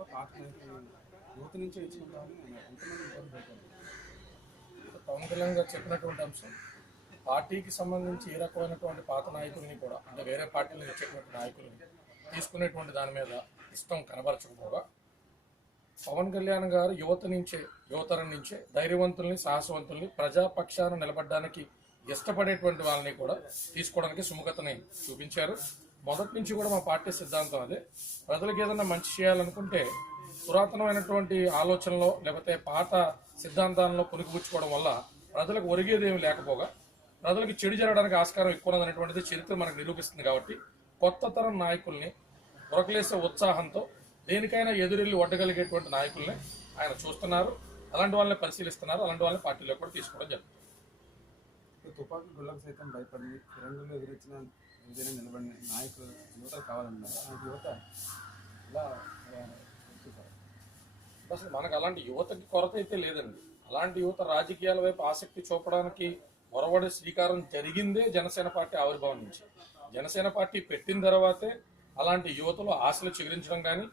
నేపథ్యంలో పాత యువత నుంచే ఇచ్చుకుంటామని ఎంతమంది ఇబ్బంది పవన్ కళ్యాణ్ గారు చెప్పినటువంటి అంశం పార్టీకి సంబంధించి ఏ రకమైనటువంటి పాత నాయకుల్ని కూడా అంటే వేరే పార్టీలు వచ్చేటువంటి నాయకుల్ని తీసుకునేటువంటి దాని మీద ఇష్టం కనబరచకపోగా పవన్ కళ్యాణ్ గారు యువత నుంచే యువతరం నుంచే ధైర్యవంతుల్ని సాహసవంతుల్ని ప్రజాపక్షాన నిలబడడానికి ఇష్టపడేటువంటి వాళ్ళని కూడా తీసుకోవడానికి సుముఖతని చూపించారు. మొదటి నుంచి కూడా మా పార్టీ సిద్ధాంతం అదే. ప్రజలకు ఏదైనా మంచి చేయాలనుకుంటే పురాతనమైనటువంటి ఆలోచనలో లేకపోతే పాత సిద్ధాంతాలను పునికిపుచ్చుకోవడం వల్ల ప్రజలకు ఒరిగేదేమి లేకపోగా ప్రజలకు చెడు జరగడానికి ఆస్కారం ఎక్కువ ఉన్నదనేటువంటిది చరిత్ర మనకు నిరూపిస్తుంది కాబట్టి కొత్త తరం నాయకుల్ని ఉరకలేసే ఉత్సాహంతో దేనికైనా ఎదురెళ్ళి వడ్డగలిగేటువంటి నాయకుల్ని ఆయన చూస్తున్నారు. అలాంటి వాళ్ళని పరిశీలిస్తున్నారు. అలాంటి వాళ్ళని పార్టీలో కూడా తీసుకోవడం జరుగుతుంది. తుపాకీ గుళ్ళకు సైతం భయపడి తిరంగులు ఎదురొచ్చిన ఏదైనా నిలబడిన నాయకులు యువత కావాలన్నారు. యువత ఇలా అసలు మనకు అలాంటి యువతకి కొరత అయితే లేదండి. అలాంటి యువత రాజకీయాల వైపు ఆసక్తి చూపడానికి ఒరవడి శ్రీకారం జరిగిందే జనసేన పార్టీ ఆవిర్భావం నుంచి. జనసేన పార్టీ పెట్టిన తర్వాతే అలాంటి యువతలో ఆశలు చిగురించడం కానీ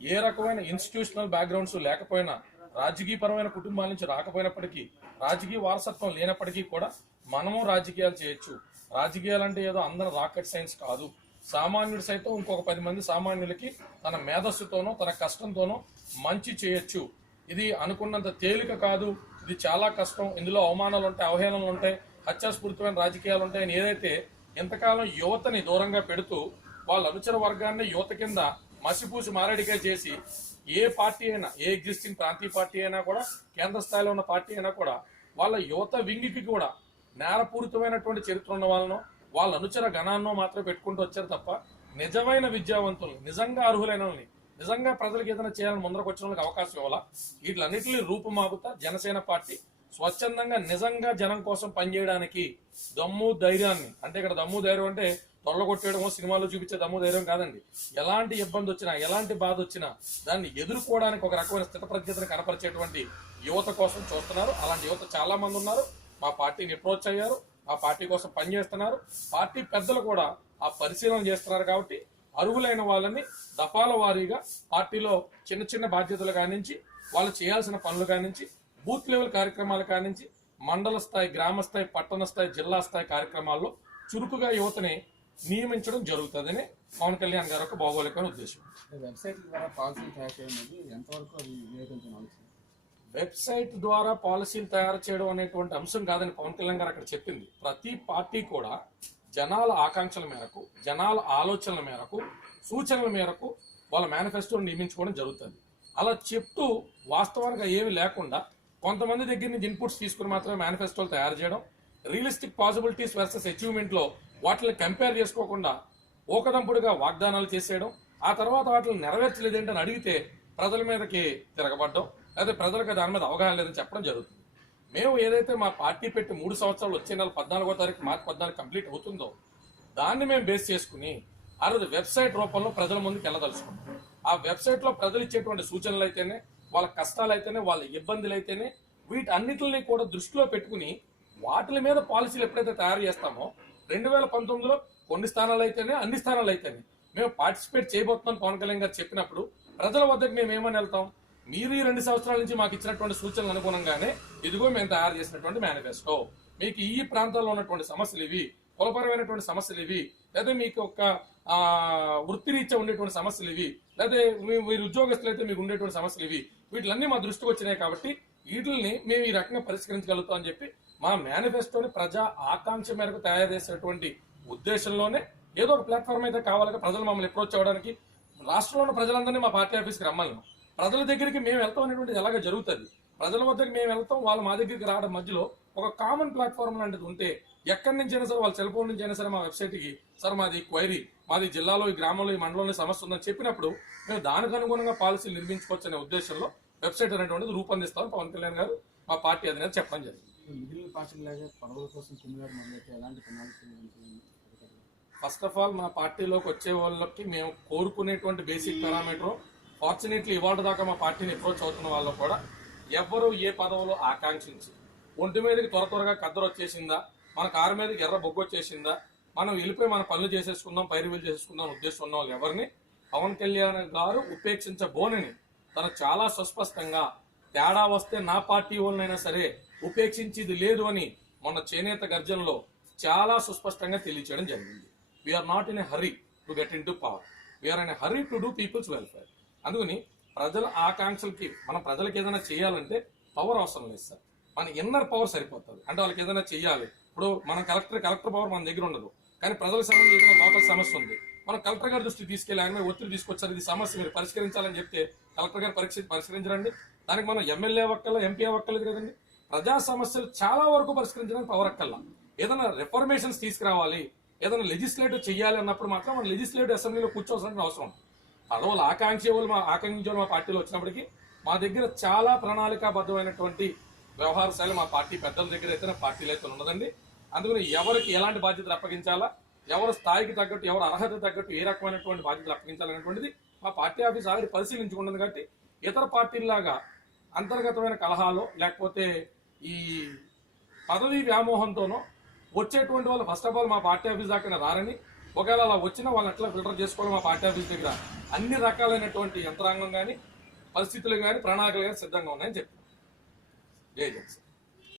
ఏ రకమైన ఇన్స్టిట్యూషనల్ బ్యాక్గ్రౌండ్స్ లేకపోయినా రాజకీయపరమైన కుటుంబాల నుంచి రాకపోయినప్పటికీ రాజకీయ వారసత్వం లేనప్పటికీ కూడా మనము రాజకీయాలు చేయొచ్చు. రాజకీయాలు అంటే ఏదో అందరం రాకెట్ సైన్స్ కాదు. సామాన్యుడు సైతం ఇంకొక పది మంది సామాన్యులకి తన మేధస్సుతోనో తన కష్టంతోనో మంచి చేయొచ్చు. ఇది అనుకున్నంత తేలిక కాదు. ఇది చాలా కష్టం. ఇందులో అవమానాలు ఉంటాయి అవహేళనలు ఉంటాయి హత్యాస్ఫూర్తిమైన రాజకీయాలు ఉంటాయని ఏదైతే ఇంతకాలం యువతని దూరంగా పెడుతూ వాళ్ళ అనుచర వర్గాన్ని యువత కింద మసిపూసి మారడిగా చేసి ఏ పార్టీ అయినా ఏ ఎగ్జిస్టింగ్ ప్రాంతీయ పార్టీ అయినా కూడా కేంద్ర స్థాయిలో ఉన్న పార్టీ అయినా కూడా వాళ్ళ యువత వింగికి కూడా నేరపూరితమైనటువంటి చరిత్ర ఉన్న వాళ్ళను వాళ్ళ అనుచర గణాన్నో మాత్రం పెట్టుకుంటూ వచ్చారు తప్ప నిజమైన విద్యావంతుల్ని నిజంగా అర్హులైన వాళ్ళని నిజంగా ప్రజలకు ఏదైనా చేయాలని ముందరకు వచ్చిన వాళ్ళకి అవకాశం ఇవ్వాలా? వీటిలన్నింటినీ రూపుమాపుతా జనసేన పార్టీ స్వచ్ఛందంగా నిజంగా జనం కోసం పనిచేయడానికి దమ్ము ధైర్యాన్ని అంటే ఇక్కడ దమ్ము ధైర్యం అంటే తొల్లగొట్టేయడమో సినిమాలో చూపించే దమ్ము ధైర్యం కాదండి. ఎలాంటి ఇబ్బంది వచ్చినా ఎలాంటి బాధ వచ్చినా దాన్ని ఎదుర్కోవడానికి ఒక రకమైన స్థితప్రజ్ఞతను కనపరిచేటువంటి యువత కోసం చూస్తున్నారు. అలాంటి యువత చాలా మంది ఉన్నారు. మా పార్టీని అప్రోచ్ అయ్యారు. ఆ పార్టీ కోసం పనిచేస్తున్నారు పార్టీ పెద్దలు కూడా ఆ పరిశీలన చేస్తున్నారు కాబట్టి అర్హులైన వాళ్ళని దఫాల వారీగా పార్టీలో చిన్న చిన్న బాధ్యతలు కానించి వాళ్ళు చేయాల్సిన పనులు కానించి బూత్ లెవెల్ కార్యక్రమాలు కానించి మండల స్థాయి గ్రామ స్థాయి పట్టణ స్థాయి జిల్లా స్థాయి కార్యక్రమాల్లో చురుకుగా యువతని నియమించడం జరుగుతుందని పవన్ కళ్యాణ్ గారి యొక్క భౌగోళికమైన ఉద్దేశం. వెబ్సైట్ ద్వారా పాలసీ ట్రాక్ అయినది ఎంతవరకు అది వెబ్సైట్ ద్వారా పాలసీలు తయారు చేయడం అనేటువంటి అంశం కాదని పవన్ కళ్యాణ్ గారు అక్కడ చెప్పింది. ప్రతి పార్టీ కూడా జనాల ఆకాంక్షల మేరకు జనాల ఆలోచనల మేరకు సూచనల మేరకు వాళ్ళ మేనిఫెస్టోని నియమించుకోవడం జరుగుతుంది. అలా చెప్తూ వాస్తవానికి ఏమి లేకుండా కొంతమంది దగ్గర నుంచి ఇన్పుట్స్ తీసుకుని మాత్రమే మేనిఫెస్టోలు తయారు చేయడం రియలిస్టిక్ పాసిబిలిటీస్ వర్సెస్ అచీవ్మెంట్లో వాటిని కంపేర్ చేసుకోకుండా ఓకదంపుడుగా వాగ్దానాలు చేసేయడం ఆ తర్వాత వాటిని నెరవేర్చలేదేంటని అడిగితే ప్రజల మీదకి తిరగబడ్డం అయితే ప్రజలకు దాని మీద అవగాహన లేదని చెప్పడం జరుగుతుంది. మేము ఏదైతే మా పార్టీ పెట్టి మూడు సంవత్సరాలు వచ్చే నెల పద్నాలుగో తారీఖు మార్చి పద్నాలుగు కంప్లీట్ అవుతుందో దాన్ని మేము బేస్ చేసుకుని ఆ రోజు వెబ్సైట్ రూపంలో ప్రజల ముందుకు వెళ్ళదలుచుకున్నాం. ఆ వెబ్సైట్లో ప్రజలు ఇచ్చేటువంటి సూచనలు అయితేనే వాళ్ళ కష్టాలు అయితేనే వాళ్ళ ఇబ్బందులు అయితేనే వీటన్నిటిని కూడా దృష్టిలో పెట్టుకుని వాటి మీద పాలసీలు ఎప్పుడైతే తయారు చేస్తామో రెండు వేల పంతొమ్మిదిలో కొన్ని స్థానాలు అయితేనే అన్ని స్థానాలు అయితేనే మేము పార్టిసిపేట్ చేయబోతున్నాం పవన్ కళ్యాణ్ గారు చెప్పినప్పుడు ప్రజల వద్దకు మేము ఏమని వెళ్తాం? మీరు ఈ రెండు సంవత్సరాల నుంచి మాకు ఇచ్చినటువంటి సూచనలు అనుగుణంగానే ఇదిగో మేము తయారు చేసినటువంటి మేనిఫెస్టో. మీకు ఈ ప్రాంతాల్లో ఉన్నటువంటి సమస్యలు ఇవి కులపరమైనటువంటి సమస్యలు ఇవి లేదా మీకు ఒక వృత్తిరీత్యా ఉండేటువంటి సమస్యలు ఇవి లేదా మీరు ఉద్యోగస్తులు అయితే మీకు ఉండేటువంటి సమస్యలు ఇవి వీటిలన్నీ మా దృష్టికి వచ్చినాయి కాబట్టి వీటిని మేము ఈ రకంగా పరిష్కరించగలుగుతాం అని చెప్పి మా మేనిఫెస్టోని ప్రజా ఆకాంక్ష మేరకు తయారు చేసేటువంటి ఉద్దేశంలోనే ఏదో ఒక ప్లాట్ఫామ్ అయితే కావాలి ప్రజలు మమ్మల్ని అప్రోచ్ అవ్వడానికి. రాష్ట్రంలో ఉన్న ప్రజలందరినీ మా పార్టీ ఆఫీస్కి రమ్మల్ని ప్రజల దగ్గరికి మేము వెళ్తాం అనేటువంటిది ఎలాగ జరుగుతుంది? ప్రజల వద్దకు మేము వెళ్తాం వాళ్ళు మా దగ్గరికి రావడం మధ్యలో ఒక కామన్ ప్లాట్ఫామ్ లాంటిది ఉంటే ఎక్కడి నుంచి అయినా సరే వాళ్ళ సెల్ ఫోన్ నుంచి అయినా సరే మా వెబ్సైట్కి సార్ మాది క్వైరీ మాది జిల్లాలో ఈ గ్రామంలో ఈ మండలంలో సమస్య ఉందని చెప్పినప్పుడు మేము దానికి అనుగుణంగా పాలసీలు నిర్మించుకోవచ్చు అనే ఉద్దేశంలో వెబ్సైట్ అనేటువంటిది రూపొందిస్తామని పవన్ కళ్యాణ్ గారు మా పార్టీ అధినేత చెప్పడం జరిగింది. మిగిలిన పార్టీలాగే పదవుల కోసం కుమ్మిగారు మొదలైతే ఎలాంటి ప్రణాళికలు ఉంటుంది? ఫస్ట్ ఆఫ్ ఆల్ మా పార్టీలోకి వచ్చే వాళ్ళకి మేము కోరుకునేటువంటి బేసిక్ పారామీటర్ ఫార్చునేట్లీ ఇవాళ దాకా మా పార్టీని అప్రోచ్ అవుతున్న వాళ్ళు కూడా ఎవ్వరూ ఏ పదవులు ఆకాంక్షించి ఒంటి మీదకి త్వర త్వరగా కద్దరు వచ్చేసిందా? మన కారు మీదకి ఎర్ర బొగ్గు వచ్చేసిందా? మనం వెళ్ళిపోయి మన పనులు చేసేసుకుందాం పైరువీలు చేసేసుకుందాం ఉద్దేశం ఉన్న వాళ్ళు ఎవరిని? పవన్ కళ్యాణ్ గారు ఉపేక్షించబోనని తను చాలా సుస్పష్టంగా తేడా వస్తే నా పార్టీ వాళ్ళనైనా సరే ఉపేక్షించేది లేదు అని మొన్న చేనేత గర్జనలో చాలా సుస్పష్టంగా తెలియచేయడం జరిగింది. We are not in a hurry to get into power we are in a hurry to do people's welfare అందుకని ప్రజల ఆకాంక్షలకి మనం ప్రజలకు ఏదైనా చేయాలంటే పవర్ అవసరం లేదు సార్. మన ఇన్నర్ పవర్ సరిపోతుంది. అంటే వాళ్ళకి ఏదైనా చేయాలి. ఇప్పుడు మన కలెక్టర్ కలెక్టర్ పవర్ మన దగ్గర ఉండదు. కానీ ప్రజలకు సంబంధించి ఏదైనా లోకల్ సమస్య ఉంది. మనం కలెక్టర్ గారి దృష్టికి తీసుకెళ్ళి ఆయన ఒత్తిడి తీసుకొచ్చారు. ఇది సమస్య మీరు పరిష్కరించాలని చెప్తే కలెక్టర్ గారు పరీక్ష పరిష్కరించరండి. దానికి మనం ఎమ్మెల్యే ఒక్కల ఎంపీ ఒక్కలేదు కదండి. ప్రజా సమస్యలు చాలా వరకు పరిష్కరించడానికి పవర్ అక్కల్లా ఏదైనా రిఫర్మేషన్స్ తీసుకురావాలి. ఏదైనా లెజిస్లేటివ్ చేయాలి అన్నప్పుడు మాత్రం మనం లెజిస్లేటివ్ అసెంబ్లీలో కూర్చోవాల్సిన అవసరం ఉంది. ఆకాంక్షలు మా ఆకాంక్షలు మా పార్టీలో వచ్చినప్పటికీ మా దగ్గర చాలా ప్రణాళికాబద్ధమైనటువంటి వ్యవహార శైలి మా పార్టీ పెద్దల దగ్గర అయితే పార్టీలు అయితే ఉన్నదండి అందుకని ఎవరికి ఎలాంటి బాధ్యతలు అప్పగించాలా ఎవరి స్థాయికి తగ్గట్టు ఎవరి అర్హత తగ్గట్టు ఏ రకమైనటువంటి బాధ్యతలు అప్పగించాలనేటువంటిది మా పార్టీ ఆఫీస్ ఆల్రెడీ పరిశీలించుకున్నది కాబట్టి ఇతర పార్టీల్లాగా అంతర్గతమైన కలహాలు లేకపోతే ఈ పదవి వ్యామోహంతోనో వచ్చేటువంటి వాళ్ళు ఫస్ట్ ఆఫ్ ఆల్ మా పార్టీ ఆఫీస్ దాకా రారని ఒకవేళ అలా వచ్చినా వాళ్ళని ఎట్లా ఫిల్టర్ చేసుకోవాలి మా పార్టీ ఆఫీస్ దగ్గర? అన్ని రకాలైనటువంటి యంత్రాంగం కానీ పరిస్థితులు కానీ ప్రణాళికలు కానీ సిద్ధంగా ఉన్నాయని చెప్తాను జై జగన్